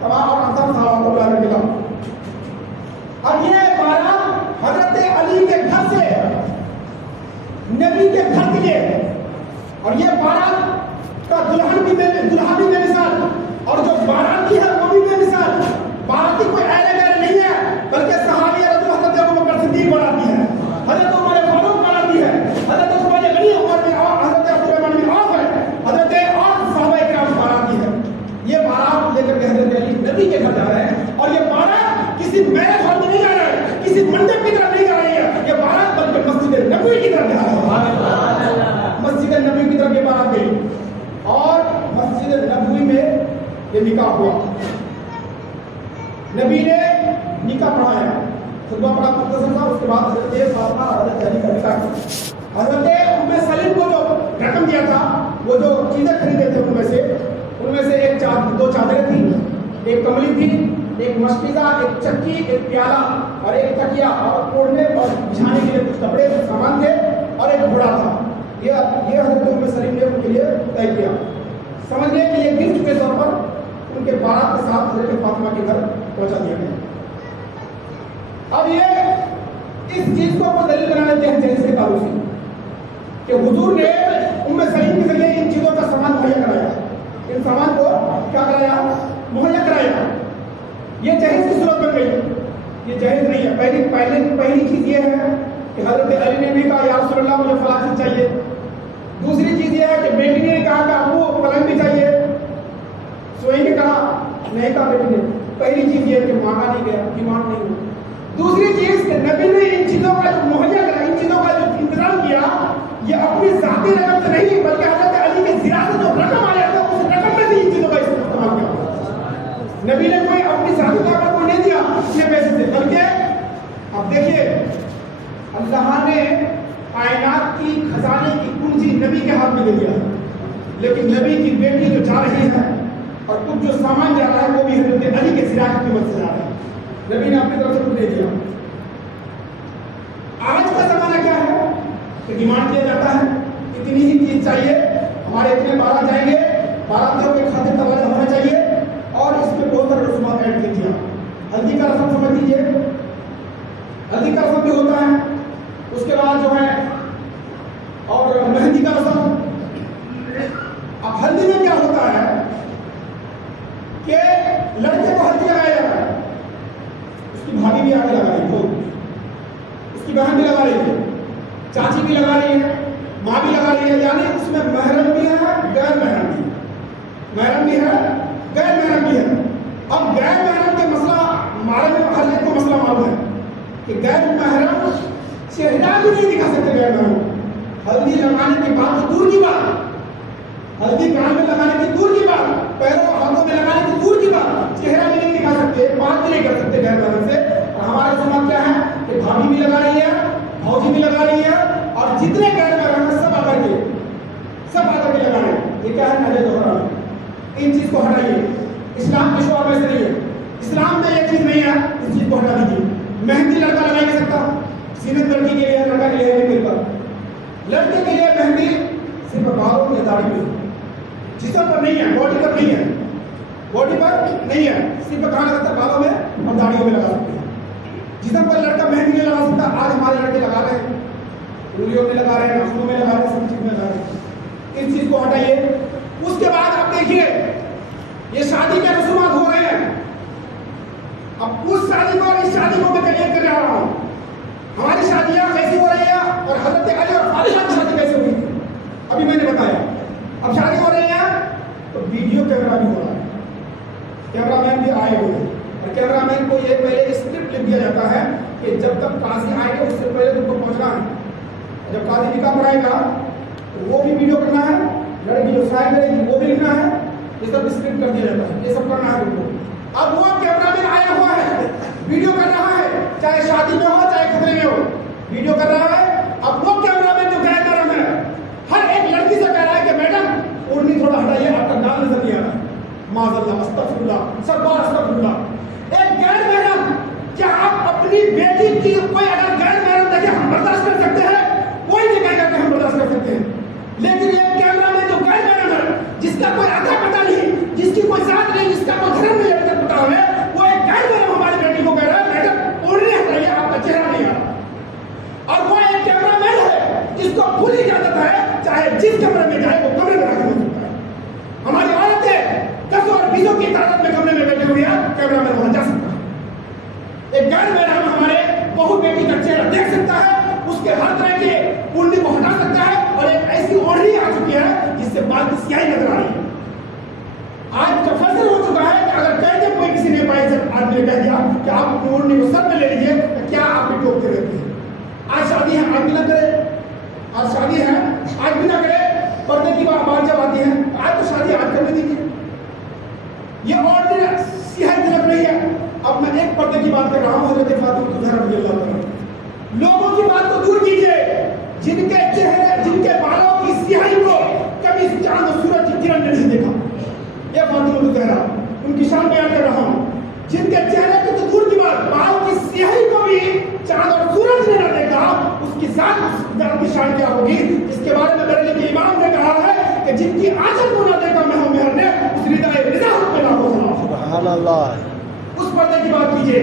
تمام اور انصار صحابہ کو بلا کر ملا. اب یہ بارات حضرت علی کے گھر سے نبی کے گھر کے لیے، اور یہ بارات کا دلہا بھی بے مثال، اور جو بارات کی ہے وہ بھی بے مثال. بارات کی کوئی اہل غیر نہیں ہے بلکہ صحابی رسول حضرت ابو بکر صدیق بارات ہے، حضرت عمر فاروق بارات ہے، حضرت عثمان غنی، عمر بن عوف، حضرت عبد الرحمن بن عوف ہے، حضرت اور صحابہ کرام بارات ہے. یہ بارات لے کر کے حضرت علی نبی کے گھر جا رہے ہیں، اور یہ بارات کسی میرج ہال میں نہیں جا رہا ہے، کسی منڈپ کی طرف نہیں جا رہی ہے، یہ بارات بلکہ مسجد نبوی کی طرف جا رہا ہے. مسجد نبوی کی طرف یہ بارات گئی اور مسجد نبوی میں یہ نکاح ہوا. نبی نے نکاح پڑھایا، خطبہ پڑھا مختصر تھا، اس کے بعد حضرت فاطمہ حضرت علی کا نکاح کیا. حضرت ام سلیم کو جو رقم دیا تھا، وہ جو چیزیں خریدے تھے ان میں سے ایک 2 چادریں تھیں، ایک کملی تھی، ایک مشکیزہ، ایک چکی، ایک پیالہ اور ایک تکیا، اور اوڑھنے اور بچھانے کے لیے کچھ کپڑے سامان تھے، اور ایک گھوڑا تھا. یہ حضرت ام سلیم نے ان کے لیے طے کیا. سمجھ لیں کہ یہ گفٹ کے طور پر ان کے بارات کے ساتھ حضرت فاطمہ کے گھر پہنچا دیا گیا. اب یہ اس چیز کو وہ دلیل بنا لیتے ہیں جہیز کے تعلق سے کہ حضور نے ام سلیم کے ذریعے ان چیزوں کا سامان مہیا کرایا، ان سامان کو کیا کرایا، مہیا کرایا. یہ جہیز کی صورت بن گئی، یہ جہیز نہیں ہے. پہلی چیز یہ ہے کہ حضرت علی نے بھی کہا یا رسول اللہ مجھے فلاں چیز چاہیے. دوسری چیز یہ ہے کہ بیٹی نے کہا کہ ابو پلنگ بھی چاہیے، سوئی نے کہا نہیں کہا بیٹی نے. پہلی چیز یہ ہے کہ مانگا نہیں گیا، ڈیمانڈ نہیں ہوئی. دوسری چیز کہ نبی نے ان چیزوں کا جو مہیا کرا، ان چیزوں کا جو انتظام کیا، یہ اپنی ذاتی رقم سے نہیں بلکہ حضرت علی کے زرا سے جو رقم آیا تھا اس رقم میں سے ان چیزوں کا استعمال کیا. نبی نے کوئی اپنی ذاتی طاقت کو نہیں دیا اپنے پیسے سے، بلکہ اب دیکھیے اللہ نے کائنات کی خزانے کی کنجی نبی کے ہاتھ میں دے دیا، لیکن نبی کی بیٹی جو جا رہی ہے اور کچھ جو سامان جا رہا ہے وہ بھی حضرت علی کے زرا کی قیمت سے جا رہا ہے. نبی نے اپنی طرف سے کچھ دے دیا. آج کا زمانہ کیا ہے کہ ڈیمانڈ کیا جاتا ہے اتنی ہی چیز چاہیے، ہمارے اتنے بارات جائیں گے، باراتیوں کے خاطر تبادلہ ہونا چاہیے، اور اس میں بہت سارے رسومات ایڈ کر دیا. ہلدی کا رسم سمجھ لیجیے، ہلدی کا رسم بھی ہوتا ہے، اس کے بعد جو ہے اور مہندی کا رسم. اب ہلدی میں کیا ہوتا ہے کہ لڑکے کو ہلدی لگایا جاتا ہے، اس کی بھابھی بھی آگے لگا رہی ہے، اس کی بہن بھی لگا رہی ہے، چاچی بھی لگا رہی ہے، ماں بھی لگا رہی ہے، یعنی اس میں محرم بھی ہے غیر محرم بھی، محرم بھی ہے غیر محرم بھی ہے. اب غیر محرم کے مسئلہ ہمارے ہر ایک کو مسئلہ معلوم ہے کہ غیر محرم چہرہ بھی نہیں دکھا سکتے غیر محرم. ہلدی لگانے کی بات تو دور کی بات، ہلدی کان میں لگانے کی دور کی بات، پیروں ہاتھوں میں لگانے کی دور کی بات، چہرہ بھی نہیں دکھا سکتے، بات بھی نہیں کر سکتے غیر محرم سے. اور ہمارے سماج کیا ہے کہ بھابھی بھی لگا رہی ہے، بھوجی بھی لگا رہی ہے، اور جتنے غیر محرم ہیں سب آ کر کے لگا رہے ہیں. یہ کیا ہے؟ نجائز و حرام. ان چیز کو ہٹائیے. اسلام کے شعبے سے نہیں ہے، اسلام میں یہ چیز نہیں ہے، اس چیز کو ہٹا دیجیے. مہندی لڑکا لگا نہیں سکتا، سینت لڑکی کے لیے، لڑکا کے لیے نہیں ملتا. لڑکے کے لیے مہندی صرف بالوں میں، داڑھی میں، جسم پر نہیں ہے، باڈی پر نہیں ہے، باڈی پر نہیں ہے، صرف کہاں لگا سکتا؟ بالوں میں اور داڑھیوں میں لگا سکتے ہیں. جسم پر لڑکا مہندی نہیں لگا سکتا. آج ہمارے لڑکے لگا رہے ہیں، انگلیوں میں لگا رہے ہیں، ناخنوں میں لگا رہے ہیں، سب چیز میں لگا رہے ہیں. اس چیز کو ہٹائیے. اس کے بعد آپ دیکھیے یہ شادی کے رسومات ہو رہے ہیں. اب اس شادی کو اور اس شادی کو میں کلیئر کر رہا ہوں. ہماری شادیاں کیسی ہو رہی ہیں اور حضرت علی اور فاطمہ کی شادی کیسے ہوئی تھی ابھی میں نے بتایا. اب شادی ہو رہی ہے تو ویڈیو کیمرہ بھی ہو رہا ہے، کیمرہ مین بھی آئے ہوئے ہیں، اور کیمرہ مین کو یہ پہلے اسکرپٹ لکھ دیا جاتا ہے کہ جب تک قاضی آئے گا اس سے پہلے تم کو پہنچنا ہے. جب قاضی نکاح پڑھائے گا تو وہ بھی ویڈیو کرنا ہے، لڑکی جو سائن کرے گی وہ بھی لکھنا ہے. یہ سب اسکرپٹ کر دیا جاتا ہے، یہ سب کرنا ہے تم کو. اب وہ کیمرہ مین آیا ہوا ہے، ویڈیو کر رہا ہے، چاہے شادی میں ہو چاہے خطرے میں ہو، ویڈیو کر رہا ہے. اب وہ کیمرہ مین جو غیر محرم ہے ہر ایک لڑکی سے کہہ رہا ہے کہ میڈم اوڑھنی تھوڑا ہٹائیے، آپ کا نام نظر نہیں آ رہا ہے. معاذ اللہ، استغفر اللہ، سرکار استغفر اللہ. ایک غیر محرم، کیا آپ اپنی بیٹی کی کوئی اگر غیر محرم دیکھے ہم برداشت کر سکتے ہیں؟ کوئی نہیں کہے گا کہ ہم برداشت کر سکتے ہیں. لیکن ایک کیمرہ مین جو غیر محرم ہے، جس کا کوئی اتا پتہ نہیں، جس کی کوئی ذات نہیں، جس کا کوئی دھرم نہیں ابھی تک پتا ہمیں، وہ ایک غیر محرم ہماری بیٹی کو کہہ رہا ہے میڈم اوڑھنی ہٹائیے، آپ کا چہرہ نہیں آ رہا. اور وہ ایک کیمرہ مین ہے جس کو پوری اجازت ہے چاہے جس کمرے میں جائے وہ کمرے میں داخل ہو سکتا ہے. ہماری عورتیں 10 اور 20 کی تعداد میں کمرے میں بیٹھے ہوئے ہیں، کیمرہ مین وہاں جا سکتا ہے. ایک غیر محرم ہمارے بہو بیٹی کا چہرہ دیکھ سکتا ہے، اس کے ہر طرح کے اوڑھنی کو ہٹا سکتا ہے. اور ایک ایسی اوڑھنی آ چکی ہے جس سے بال کی سیاہی نظر آ رہی ہے. آج کا فیصل ہو چکا ہے کہ اگر کہہ دے کوئی کسی نے آدمی نے کہہ دیا کہ آپ اپنی اوڑھنی کو سر میں لے لیجیے تو کیا آپ بھی ٹوکتے رہتے ہیں؟ آج شادی ہے، آج بھی نہ کرے. آج شادی ہے، آج بھی نہ کرے. پردے کی بات جب آتی ہے آج تو شادی آج کر بھی دیجیے. یہ اوڑھنی سیاہی طلب نہیں ہے. اب میں ایک پردے کی بات کر رہا ہوں، حضرت فاطمہ الزہرا رضی اللہ عنہا. لوگوں کی بات کو دور کیجیے جن کے چہرے، جن کے بالوں کی سیاہی کو کبھی چاند و سورج کی کرن نے نہیں دیکھا. یہ فاطمہ الزہرا، ان کی شان بیان کر رہا ہوں. جن کے چہرے کی تو دور کی بات، بال کی سیاہی کو بھی چاند اور سورج نے نہ دیکھا، اس کی ذات کی شان کیا ہوگی؟ اس کے بارے میں میرے کے امام نے کہا ہے کہ جن کی آنچل کو نہ دیکھا میں ہوں مہر نے، اس رضا پہ نہ ہو سنا. سبحان اللہ. اس پردے کی بات کیجیے.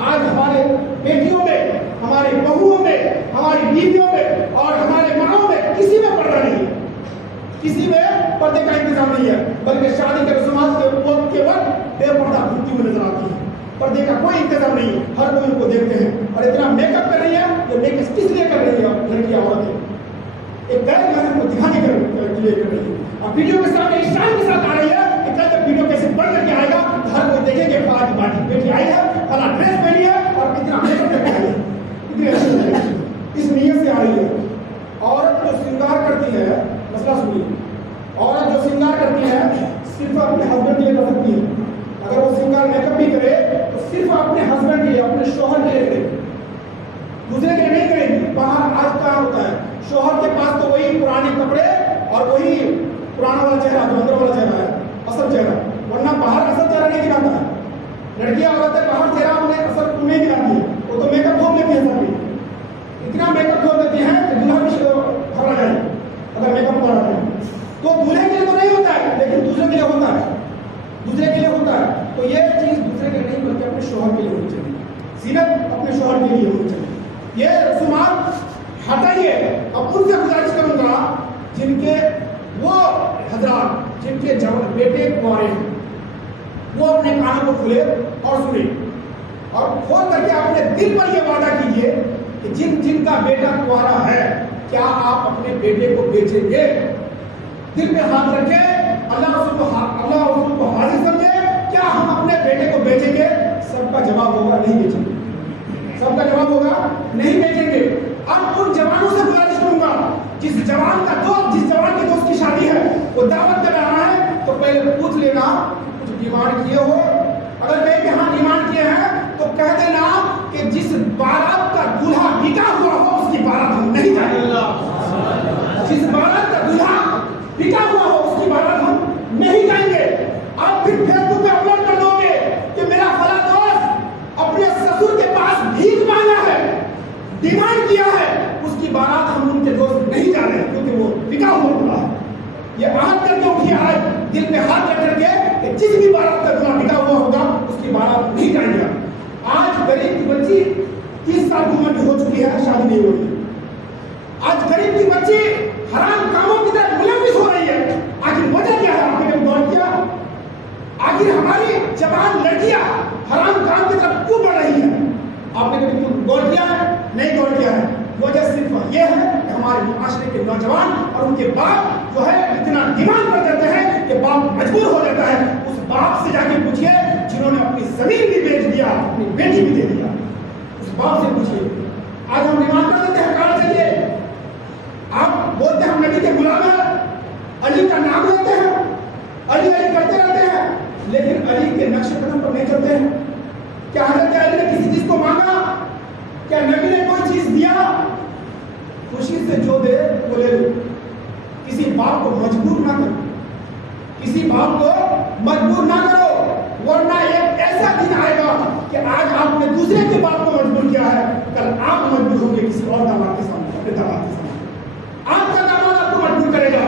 آج ہمارے بیٹیوں میں، ہماری بہوؤں میں، ہماری بیویوں میں اور ہمارے ماؤں میں کسی میں پردہ نہیں ہے، کسی میں پردے کا انتظام نہیں ہے، بلکہ شادی کے رسومات کے وقت بے پردہ گھومتی ہوئی نظر آتی ہے. پردے کا کوئی انتظام نہیں ہے، ہر کوئی ان کو دیکھتے ہیں. اور اتنا میک اپ کر رہی ہے، یہ میک اپ کس لیے کر رہی ہے؟ لڑکیاں عورتیں ایک غیر محرم کو دکھانے کے لیے کر رہی ہے. اب ویڈیو کے ساتھ اس شان کے ساتھ آ رہی ہے کہ کل جب ویڈیو کیسے بڑھ کر کے آئے گا تو ہر کوئی دیکھے کہ فلاں کی بیٹی آئی ہے، فلاں ڈریس پہنی ہے اور اتنا میک اپ کر کے آئی ہے، اتنی اچھی اس نیت سے آ رہی ہے. عورت جو سنگار کرتی ہے، مسئلہ سنیے، عورت جو سنگار کرتی ہے صرف اپنے ہسبینڈ کے لیے کر سکتی ہے. اگر وہ سنگار میک اپ بھی کرے تو صرف اپنے ہسبینڈ کے لیے، اپنے شوہر کے لیے کرے، دوسرے کے لیے نہیں کرے گی. باہر آج کیا ہوتا ہے، شوہر کے پاس تو وہی پرانے کپڑے اور وہی پرانا والا چہرہ جو اندر والا چہرہ ہے، اصل چہرہ، ورنہ باہر اصل چہرہ نہیں دکھاتا ہے. لڑکیاں عورتیں باہر چہرہ اپنے اصل کو نہیں دکھاتی ہے، وہ تو میک اپ دھو لیتی ہے. سب اتنا میک اپ دھو دیتی ہے کہ دلہا بھی گھبرا جائے اگر میک اپ کرا ہے. تو دولہے کے لیے تو نہیں ہوتا ہے لیکن دوسرے کے لیے ہوتا ہے، دوسرے کے لیے ہوتا ہے. تو یہ چیز دوسرے کے نہیں بلکہ اپنے شوہر کے لیے ہونی چاہیے. زینت اپنے شوہر کے لیے ہونی چاہیے. یہ رسومات ہٹائیے. اب ان سے گزارش کروں گا جن کے وہ حضرات جن کے بیٹے کنوارے ہیں، وہ اپنے کانوں کو کھولے اور سنیں اور کھول کر کے اپنے دل پر یہ وعدہ کیجیے کہ جن کا بیٹا کنوارا ہے کیا آپ اپنے بیٹے کو بیچیں گے؟ دل پہ ہاتھ رکھے، اللہ رسول کو حاضر سمجھے، کیا ہم اپنے بیٹے کو بیچیں گے؟ سب کا جواب ہوگا نہیں بیچیں گے. سب کا جواب ہوگا نہیں بیچیں گے. اب ان جوانوں سے گزارش کروں گا جس ایمان کیے ہو؟ اگر کہیں کہ ہاں ایمان کیے ہیں تو کہہ دینا کہ جس بارات کا دولہا بکا ہوا ہو اس کی بارات ہم نہیں جائیں گے. جس بارات کا دولہا بکا ہوا ہو اس کی بارات ہم نہیں جائیں گے. آپ پھر فیس بک پہ اپلوڈ کر دو گے کہ میرا فلاں دوست اپنے سسر کے پاس بھیک مانگا ہے, ڈیمانڈ کیا ہے, اس کی بارات ہم ان کے دوست نہیں جا رہے کیونکہ وہ بکا ہوا ہوتا ہے. یہ عہد کر کے اٹھیے آج دل پہ ہاتھ رکھ کر کے کہ جس بھی بارات کا دولہا بکا ہوا ہوگا اس کی بارات نہیں جائیں گے. آج غریب کی بچی 30 سال کی عمر کی ہو چکی ہے, شادی نہیں ہو رہی. آج غریب کی بچی حرام کاموں کی طرف ملوث ہو رہی ہے. آخر وجہ کیا ہے؟ آپ نے کبھی غور کیا؟ آخر ہماری جوان لڑکیاں حرام کام کی طرف کیوں بڑھ رہی ہیں؟ آپ نے کبھی غور کیا ہے؟ نہیں غور کیا ہے. وجہ صرف یہ ہے کہ ہمارے معاشرے کے نوجوان اور ان کے باپ جو ہے اتنا ڈیمانڈ کر دیتے ہیں کہ باپ مجبور ہو جاتا ہے. اس باپ سے جا کے پوچھیے جنہوں نے اپنی زمین بھی بیچ دیا, اپنی بیٹی بھی دے دیا, اس باپ سے پوچھیے. آج ہم ڈیمانڈ کر دیتے ہیں کہاں چاہیے, آپ بولتے ہیں ہم نبی کے غلام ہیں, علی کا نام لیتے ہیں, علی علی کرتے رہتے ہیں, لیکن علی کے نقش قدم پر نہیں چلتے ہیں. کیا حضرت علی نے کسی چیز کو مانگا؟ کیا نبی نے کوئی چیز دیا؟ خوشی سے جو دے وہ لے لو. کسی باپ کو مجبور نہ کرو, کسی باپ کو مجبور نہ کرو, ورنہ ایک ایسا دن آئے گا کہ آج آپ نے دوسرے کے باپ کو مجبور کیا ہے, کل آپ مجبور ہوں گے کسی اور داماد کے سامنے, اپنے داماد کے سامنے. آپ کا داماد آپ کو مجبور کرے گا.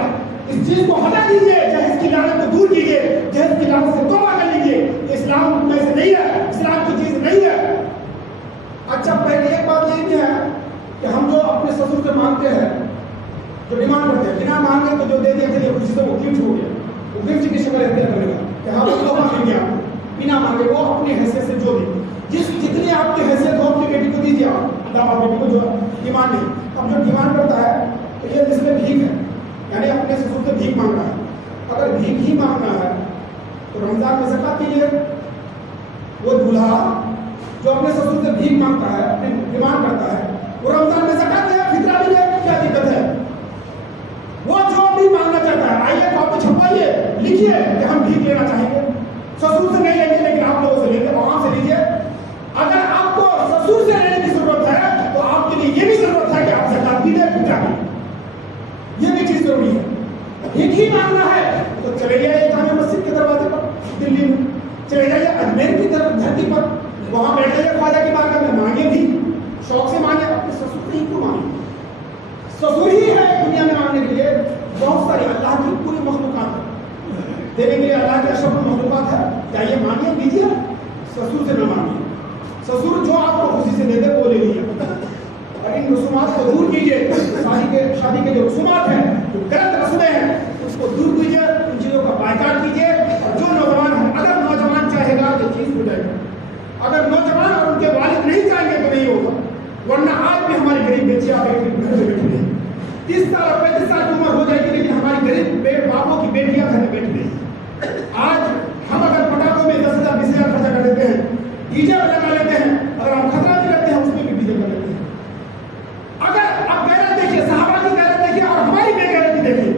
اس چیز کو ہٹا دیجیے, جہیز کی لعنت کو دور کیجیے, جہیز کی لعنت سے توبہ کر لیجیے. اسلام میں سے نہیں ہے, اسلام کی چیز نہیں ہے. اچھا پہلے ایک بات یہ بھی ہے کہ ہم جو اپنے سسر سے مانگتے ہیں, جو ڈیمانڈ کرتے ہیں, بنا مانگے تو جو دے دیا چلیے خوشی سے وہ گفٹ ہو گیا, وہ گفٹ کی شکل اختیار کرے گا کہ ہاں وہ تو مانگیں گے. آپ بنا مانگے وہ اپنی حیثیت سے جو دی, جتنی آپ کی حیثیت ہو اپنی بیٹی کو دیجیے. آپ داماد بیٹی کو جو ڈیمانڈ نہیں. اب جو ڈیمانڈ کرتا ہے تو یہ جس میں بھیک ہے, یعنی اپنے سسر سے بھیک مانگنا ہے. اگر بھیک ہی مانگنا ہے تو رمضان میں زکات کیجیے. وہ دولہا جو اپنے سسر سے بھیک مانگتا ہے, اپنے ڈیمانڈ کرتا ہے, وہ رمضان میں زکات دے, فطرہ بھی دے, کیا دقت ہے؟ وہ جو بھی مانگنا چاہتا ہے آئیے کاپی چھپائیے, لکھیے کہ ہم بھیک لینا چاہیں گے. سسر سے نہیں لیں گے لیکن آپ لوگوں سے لیں گے, عوام سے لیجیے. اگر آپ کو سسر سے لینے کی ضرورت ہے تو آپ کے لیے یہ بھی ضرورت ہے کہ آپ زکات بھی دیں, فطرہ بھی. یہ بھی چیز ضروری ہے. بھیک ہی مانگنا ہے تو چلے جائیے جامع مسجد کے دروازے پر دلی میں, چلے جائیے اجمیر کی طرف دھرتی پر, وہاں بیٹھ جائیے خواجہ کی بارگاہ میں, مانگے بھی, شوق سے مانگے. اپنے سسر سے ہی کیوں مانگے؟ سسر ہی ہے دنیا میں آنے کے لیے. بہت ساری اللہ کی پوری مخلوقات دینے کے لیے اللہ کے اشرف المخلوقات ہے. چاہیے مانگیے, دیجیے, سسر سے نہ مانگیے. سسر جو آپ کو خوشی سے دے دے وہ لے لیجیے. اور ان رسومات کو دور کیجیے. شادی کے جو رسومات ہیں, جو غلط رسمیں ہیں, اس کو دور کیجیے. ان چیزوں کا بائیکاٹ کیجیے. اور جو نوجوان ہیں, اگر نوجوان چاہے گا تو چیز ہو جائے گا. اگر نوجوان اور ان کے والد نہیں چاہیں گے تو نہیں ہوگا. ورنہ آج بھی ہماری غریب بیٹیاں گھر میں بیٹھی ہیں, 30 سال اور 35 سال کی عمر ہو جائے گی, لیکن ہماری غریب باپوں کی بیٹیاں گھر میں بیٹھی ہیں. آج ہم اگر پٹاخوں میں 10,000 20,000 خرچہ کر دیتے ہیں, ڈی جے لگا لیتے ہیں, اگر ہم خطرہ بھی کرتے ہیں اس میں بھی ڈی جے کر لیتے ہیں. اگر آپ غیرت دیکھیے, صحابہ کی غیرت دیکھیے اور ہماری بے غیرتی دیکھیے.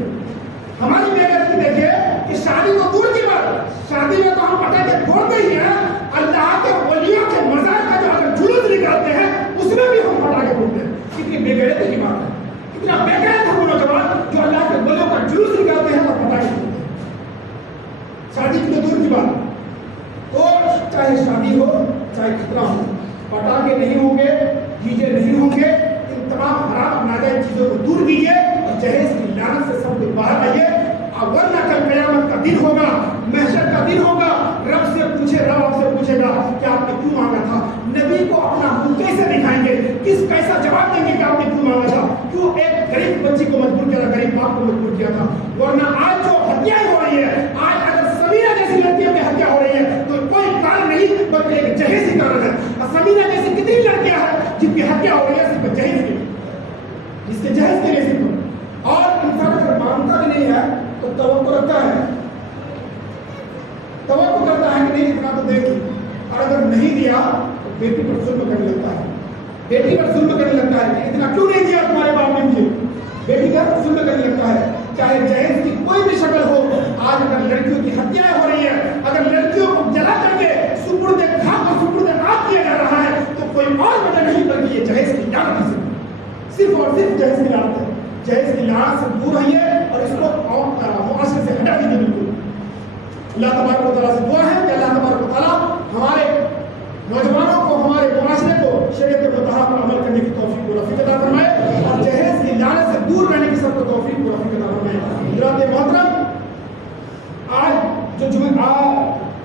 ہماری بے غیرتی دیکھیے کہ شادی کو دور کی بات, شادی میں تو ہم پٹاخے پھوڑتے ہی ہیں. اللہ کے ولیوں کے مزار کا جو اگر جلوس نکالتے ہیں اس میں بھی ہم پٹاخے پھوڑتے ہیں. کتنی بے غیرتی کی بات ہے. اتنا بے غیرت ہے وہ نوجوان جو اللہ کے ولیوں کا جلوس نکالتے ہیں اور پٹاخے پھوڑتے ہیں. شادی کی تو دور کی بات. تو چاہے شادی ہو چاہے خطرہ ہو, پٹاخے نہیں ہوں گے, ڈی جے نہیں ہوں گے. ان تمام حرام ناجائز چیزوں کو دور کیجیے اور جہیز کی لعنت سے سب کو باہر آئیے. ورنہ کل قیامت کا دن ہوگا, محشر کا دن ہوگا. رب سے پوچھے, رب آپ سے پوچھے گا کہ آپ نے کیوں مانگا تھا. نبی کو اپنا منہ کیسے دکھائیں گے, کیسا جواب دیں گے کہ آپ نے کیوں مانگا تھا, کیوں ایک غریب بچی کو مجبور کیا تھا, غریب باپ کو مجبور کیا تھا. ورنہ آج جو ہتیاں ہو رہی ہے, آج اگر سمیرہ جیسی لڑکیوں کی ہتیا ہو رہی ہے تو کوئی کارن نہیں بلکہ ایک جہیز ہی کارن ہے. اور سمیرہ جیسی کتنی لڑکیاں ہیں جن کی ہتیا ہو رہی ہے صرف جہیز کے لیے, جس کے جہیز کے لیے صرف. اور انسان اگر مانگتا بھی نہیں ہے تو توقع رکھتا ہے, توقع کرتا ہے کہ نہیں اتنا تو دے گی. اور اگر نہیں دیا تو بیٹی پر ظلم کرنے لگتا ہے, بیٹی پر ظلم کرنے لگتا ہے کہ اتنا کیوں نہیں دیا تمہارے باپ نے مجھے. بیٹی پر ظلم کرنے لگتا ہے, چاہے جہیز کی کوئی بھی شکل ہو. آج اگر لڑکیوں کی ہتیا ہو رہی ہے, اگر لڑکیوں صرف اور صرف جہیز کی لعنت ہے. جہیز کی لعنت سے دور رہیے اور اس کو معاشرے سے ہٹا دیجیے بالکل. اللہ تبارک و تعالیٰ سے دعا ہے کہ اللہ تبارک و تعالیٰ ہمارے نوجوانوں کو, ہمارے معاشرے کو شریعت مطہرہ پر عمل کرنے کی توفیق و رفیق عطا فرمائے اور جہیز کی لعنت سے دور رہنے کی سب کو توفیق و رفیق عطا فرمائے. حضرات محترم, آج جو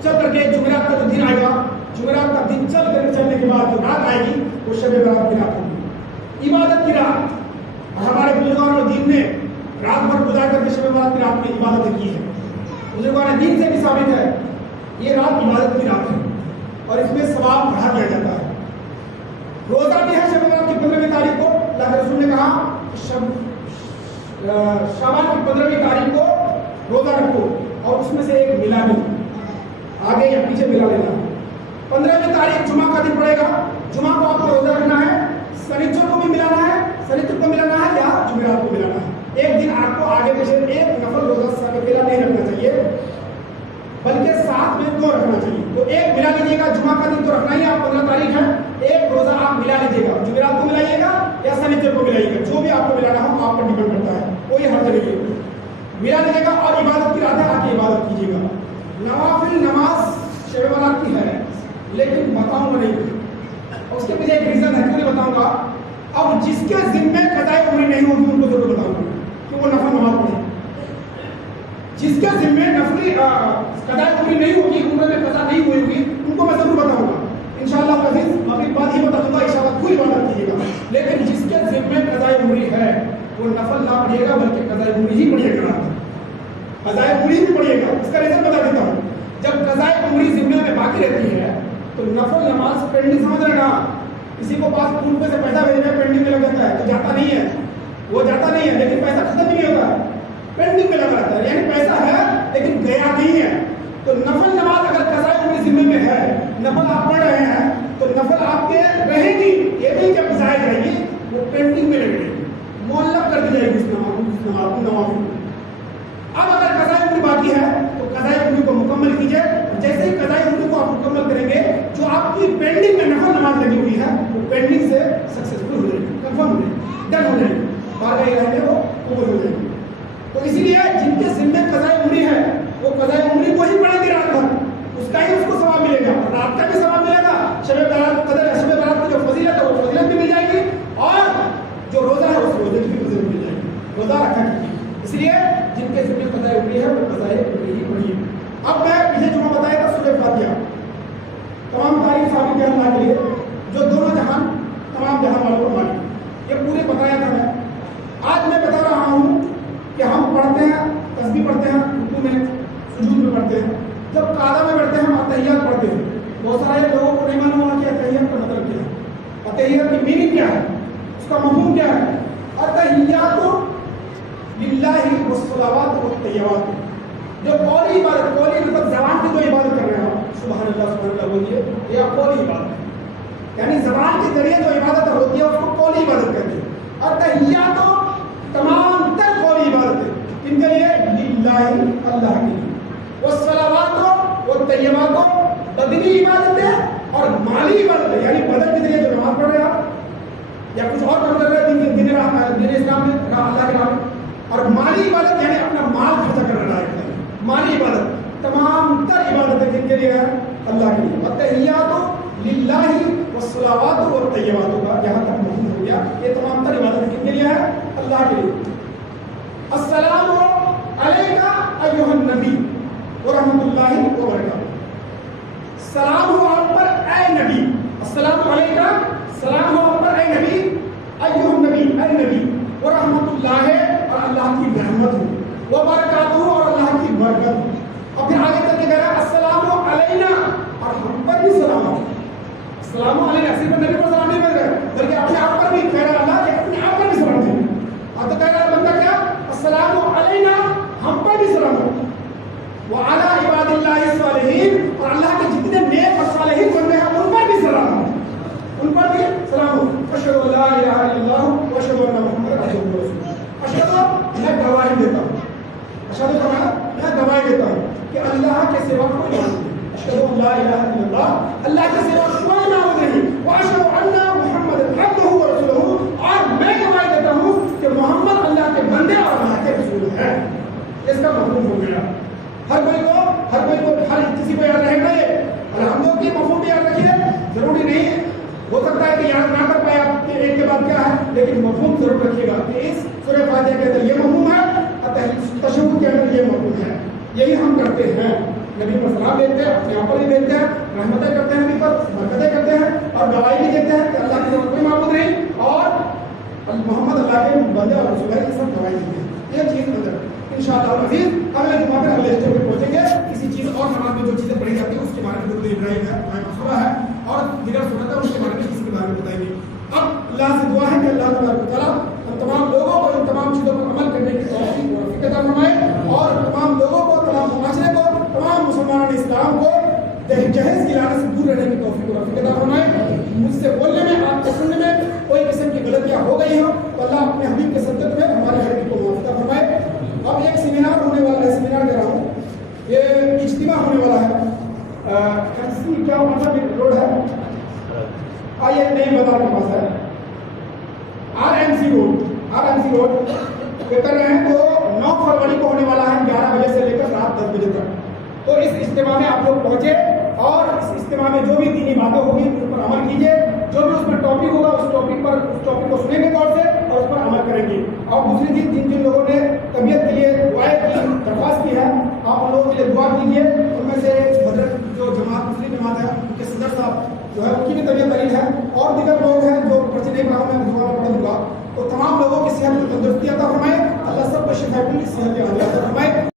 چل کر کے جمعرات کا جو دن آئے گا, جمعرات کا دن چلنے کے بعد جو رات آئے گی وہ شب برات کی رات ہوگی, عبادت کی رات. اور ہمارے بزرگان دین نے رات بھر گزار کر کے شب برات کی رات میں عبادتیں کی ہے. بزرگان دین سے بھی ثابت ہے یہ رات عبادت کی رات ہے اور اس میں ثواب بڑھا دیا جاتا ہے. روزہ بھی ہے شب برات کی 15ویں تاریخ کو. اللہ کے رسول نے کہا شعبان کی 15ویں تاریخ کو روزہ رکھو اور اس میں سے ایک ملا بھی, آگے یا پیچھے ملا لینا. 15ویں تاریخ جمعہ کا دن پڑے گا, جمعہ کو آپ کو روزہ رکھنا ہے, سنیچر کو بھی ملانا ہے, سنیچر کو ملانا ہے یا جمعرات کو ملانا ہے. ایک دن آپ کو آگے پیچھے ایک نفل روزہ اکیلا نہیں رکھنا چاہیے بلکہ ساتھ میں 2 رکھنا چاہیے. تو ایک ملا لیجیے گا, جمعہ کا دن تو رکھنا ہی, آپ 15 تاریخ ہے, ایک روزہ آپ ملا لیجیے گا, جمعرات کو ملائیے گا یا سنیچر کو ملائیے گا, جو بھی آپ کو ملانا ہو آپ پر ڈیپینڈ کرتا ہے, کوئی حرج نہیں ہے. ملا لیجیے گا اور عبادت کی رات ہے, آ کے عبادت کیجیے گا. نوافل نماز شب برات کی ہے لیکن بتاؤں گا نہیں, اس کے پیچھے ایک ریزن ہے, کیوں بتاؤں گا. اب جس کے ذمے قضائے عمری نہیں ہوگی ان کو ضرور بتاؤں گا کہ وہ نفل نماز پڑھے. جس کے ذمے نفلی قضائے عمری نہیں ہوگی, عمر میں قضا نہیں ہوئی ہوگی, ان کو میں ضرور بتاؤں گا. انشاءاللہ عزیز مغرب بعد ہی بتا دوں گا, انشاءاللہ کوئی عبادت کیجیے گا. لیکن جس کے ذمے قضائے عمری ہے وہ نفل نہ پڑھیے گا بلکہ قضائے عمری ہی پڑھیے گا. قضائے عمری ہی پڑھیے گا. اس کا ریزن بتا دیتا ہوں. جب قضائے عمری ذمے میں باقی رہتی ہے تو نفل نماز پینڈنگ سمجھ رہے نا, کسی کو پاس فون پے سے پیسہ بھیجنا پینڈنگ میں لگ جاتا ہے تو جاتا نہیں ہے, وہ جاتا نہیں ہے لیکن پیسہ ختم بھی نہیں ہوتا ہے, پینڈنگ میں لگا رہتا ہے, یعنی پیسہ ہے لیکن گیا نہیں ہے. تو نفل نماز اگر قضائے عمری ذمے میں ہے, نفل آپ پڑھ رہے ہیں تو نفل آپ کے رہے گی, یہ بھی جب ضائع رہے گی وہ پینڈنگ میں لگے گی, معلق کر دی جائے گی اس نماز. اب اگر قضائے عمری باقی ہے تو قضائے عمری کو مکمل کیجیے. جیسے ہی قضائے عمری کو آپ مکمل کریں گے, جو آپ کی پینڈنگ میں نفل نماز لگی ہوئی ہے وہ پینڈنگ سے سکسیسفل ہو جائے گی, کنفرم ہو جائے گی, ڈن ہو جائے گی, باقی رہنے وہ قبول ہو جائے گی. تو اسی لیے جن کے ذمے قضائے عمری ہے وہ قضائے عمری کو ہی پڑھیں گے رات بھر, اس کا ہی اس کو ثواب ملے گا, رات کا بھی ثواب ملے گا, شب برات کی جو فضیلت ہے وہ فضیلت بھی مل جائے گی, اور جو روزہ ہے اس روزے کی بھی فضیلت مل جائے گی. روزہ رکھا کیجیے. اس لیے جن کے ذمے قضائے عمری ہے وہ قضائے عمری ہی پڑھیے. اب میں پچھلے جمعہ بتایا تھا سورہ فاتحہ, تمام تعریف ثابت ہے اللہ کے لیے جو دونوں جہان تمام جہان والوں کو مالک. یہ پورے بتایا تھا میں. آج میں بتا رہا ہوں کہ ہم پڑھتے ہیں, تسبیح پڑھتے ہیں, رکوع میں سجود میں پڑھتے ہیں, جب قعدہ میں بیٹھتے ہیں ہم اتحیات پڑھتے ہیں. بہت سارے لوگوں کو نہیں معلوم ہوگا کہ اتحیات کا مطلب کیا ہے, اتحیات کی میننگ کیا ہے, اس کا مفہوم کیا ہے. اتحیات للہ والصلوات والطیبات, جو قولی عبادت, قولی مطلب زبان کی جو عبادت کر رہے ہیں آپ, سبحان اللہ بولیے, یہ قولی عبادت ہے, یعنی زبان کے ذریعے جو عبادت ہوتی ہے اس کو قولی عبادت کہتے ہیں. اتحیات تمام تر قولی عبادت ہے, کن کے لیے, للہ اللہ کے لیے. والصلوات والطیبات بدنی عبادت ہے اور مالی عبادت ہے, یعنی بدن کے ذریعے جو نماز پڑھ رہے ہیں آپ یا کچھ اور کر رہے ہیں دین اسلام میں اللہ کے نام میں, اور مالی عبادت یعنی اپنا مال خرچہ کرنا ہے. مالی عبادت تمام تر عبادتیں کن کے لیے ہے, اللہ کے لیے. اتحیات للہ والصلوات والطیبات کا یہاں تک مفہوم ہو گیا. یہ تمام تر عبادتیں کن کے لیے ہے, اللہ کے لیے. السلام علیکہ ایھا النبی ورحمۃ اللہ وبرکاتہ. سلام ہو آپ پر اے نبی, السلام علیکہ, سلام ہو آپ پر اے نبی, ایھا النبی, اے نبی, ورحمۃ اللہ, اور اللہ کی رحمت ہو, وبرکاتہ, اور اللہ کی برکت ہو. اور پھر آگے چل کے کہہ رہا ہے السلام علینا, اور ہم پر بھی سلام ہو. السلام علینا صرف نبی پر سلام نہیں بن رہا بلکہ اپنے آپ پر بھی کہہ رہا اللہ کہ اپنے آپ پر بھی سلام دیں. اور تو کہہ رہا بندہ کیا, السلام علینا, ہم پر بھی سلام ہو, وعلی عباد اللہ الصالحین, اور اللہ کے جتنے نیک اور صالحین بندے ہیں ان پر بھی سلام ہو, ان پر بھی سلام ہو. اشہد ان لا الہ الا اللہ واشہد ان محمد رسول اللہ. اشہد, میں گواہی دیتا ہوں, اشہد میں گواہی دیتا ہوں کہ اللہ کے سوا کوئی معبود نہیں. اشہد ان لا الہ الا اللہ, اللہ کے سوا کوئی معبود نہیں. واشہد ان محمد عبدہ ورسولہ, اور میں گواہی دیتا اس کا مفہوم ہو گیا. ہر کسی کو یاد رہے گا یہ الحمدوں کی مفہوم یاد رکھیے. ضروری نہیں ہے، ہو سکتا ہے کہ یاد نہ کر پائے آپ کے ایک کے بعد کیا ہے، لیکن مفہوم ضرور رکھیے گا کہ اس سورہ فاتحہ کے اندر یہ مفہوم ہے اور تشہد کے اندر یہ مفہوم ہے. یہی ہم کرتے ہیں. نبی پر سلام دیتے ہیں، اپنے آپ پر بھی دیتے ہیں، رحمتیں کرتے ہیں نبی پر، برکتیں کرتے ہیں اور گواہی بھی دیتے ہیں کہ اللہ کی کوئی معبود نہیں اور محمد اللہ کے بندے اور رسول ہے، یہ سب گواہی دیتے ہیں. یہ چیز اندر انشاءاللہ عزیز اگلے جمعہ میں اگلے اسٹیپ پہ پہنچیں گے. کسی چیز اور نماز میں جو چیزیں پڑھی جاتی ہیں اس کے بارے میں درود ابراہیم ہے، مقصورہ ہے اور دیگر سنت ہے، اس کے بارے میں کسی کے بارے میں بتائیں گے. اب اللہ سے دعا ہے کہ اللہ تعالیٰ ہم تمام لوگوں کو ان تمام چیزوں پر عمل کرنے کی توفیق اور فکر عطا فرمائے اور تمام لوگوں کو، تمام معاشرے کو، تمام مسلمان اسلام کو جہیز کی لعنت سے دور رہنے کی توفیق اور فکر عطا فرمائے. مجھ سے بولنے میں، آپ کو سننے میں کوئی قسم کی غلطیاں ہو گئی ہوں تو اللہ اپنے حبیب کے صدقت میں ہمارے حبیب کو معاف عطا فرمائے. اب ایک سیمینار ہونے والا ہے، سیمینار دے رہا ہوں، یہ اجتماع ہونے والا ہے. کیا مطلب روڈ ہے آئیے نئی بازار کے پاس ہے، RMC روڈ یہ کر رہے ہیں. تو 9 فروری کو ہونے والا ہے 11 بجے سے لے کر رات 10 بجے تک. تو اس اجتماع میں آپ لوگ پہنچے اور اس اجتماع میں جو بھی دینی باتیں ہوگی ان پر عمل کیجیے. جو بھی اس میں ٹاپک ہوگا اس ٹاپک کو سنیں گے غور سے اور اس پر عمل کریں گے. اور دوسری چیز، جن لوگوں نے طبیعت کے لیے دعائیں کی درخواست کی ہے آپ ان لوگوں کے لیے دعا کیجیے. ان میں سے جو دوسری جماعت ہے ان کے صدر صاحب جو ہے ان کی بھی طبیعت قلیل ہے اور دیگر لوگ ہیں جو پرچی نہیں پڑھا میں دعا پڑھ دوں گا. تو تمام لوگوں کی صحت تندرستی عطا فرمائے. اللہ سب کو شفا کی صحت عطا فرمائے.